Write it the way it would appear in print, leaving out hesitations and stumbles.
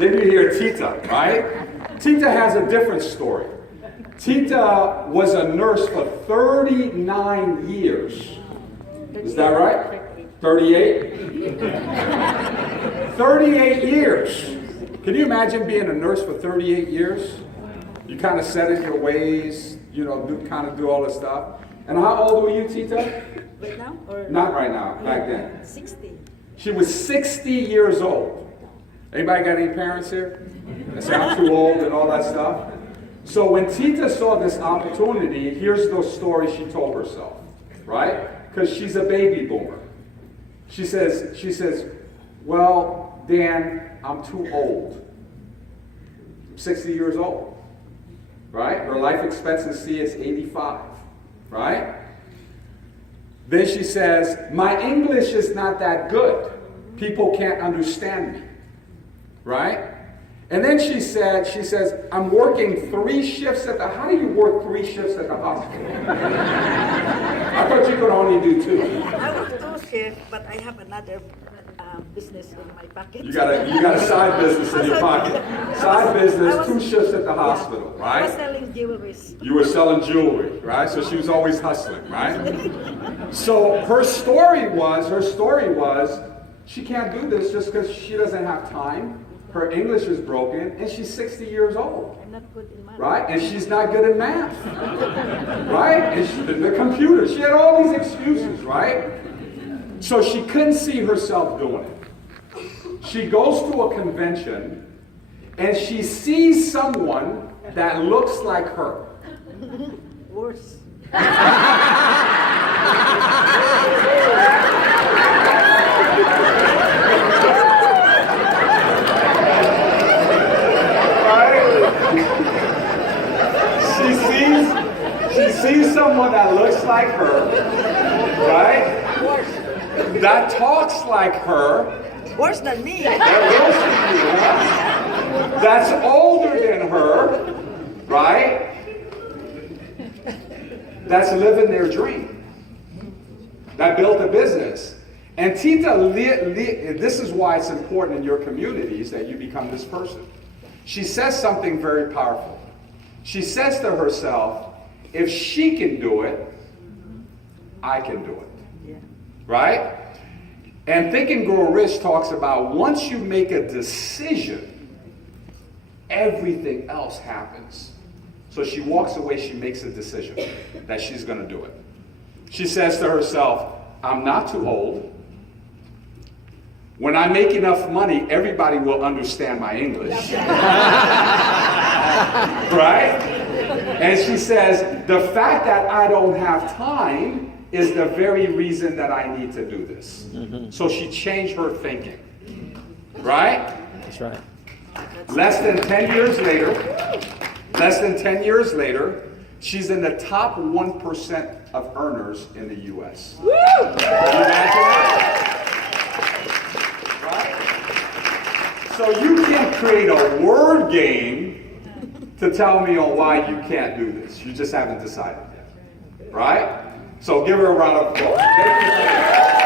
Then you hear Tita, right? Tita has a different story. Tita was a nurse for 39 years. Is that right? 38? 38 years. Can you imagine being a nurse for 38 years? You kind of set in your ways, you know, do all this stuff. And how old were you, Tita? Right now? Or Not right now, back then. 60. She was 60 years old. Anybody got any parents here? That say I'm too old and all that stuff? So when Tita saw this opportunity, here's the story she told herself, right? Because she's a baby boomer. She says, well, Dan, I'm too old. I'm 60 years old, right? Her life expectancy is 85, right? Then she says, my English is not that good. People can't understand me, right? And then she says, I'm working 3 shifts at the, how do you work 3 shifts at the hospital? I thought you could only do 2. I work 2 shifts, but I have another business in my pocket. You got a side business in your pocket. Side business, 2 shifts at the hospital, right? I was selling jewelry. You were selling jewelry, right? So she was always hustling, right? So her story was, she can't do this just because she doesn't have time. Her English is broken, and she's 60 years old. I'm not good in math. Right? And she's not good at math. Right? And the computer. She had all these excuses, right? So she couldn't see herself doing it. She goes to a convention, and she sees someone that looks like her. Worse. She sees someone that looks like her, right? That talks like her. Worse than me. That's older than her, right? That's living their dream. That built a business. And Tita, this is why it's important in your communities that you become this person. She says something very powerful. She says to herself, if she can do it, I can do it. Yeah. Right? And Think and Grow Rich talks about once you make a decision, everything else happens. So she walks away, she makes a decision that she's going to do it. She says to herself, I'm not too old. When I make enough money, everybody will understand my English. Right? And she says, the fact that I don't have time is the very reason that I need to do this. Mm-hmm. So she changed her thinking. Right? That's right. Less than 10 years later, she's in the top 1% of earners in the U.S. Woo! Can you imagine that? Right? So you can't create a word game to tell me on why you can't do this. You just haven't decided yet. Right? So give her a round of applause. Thank you.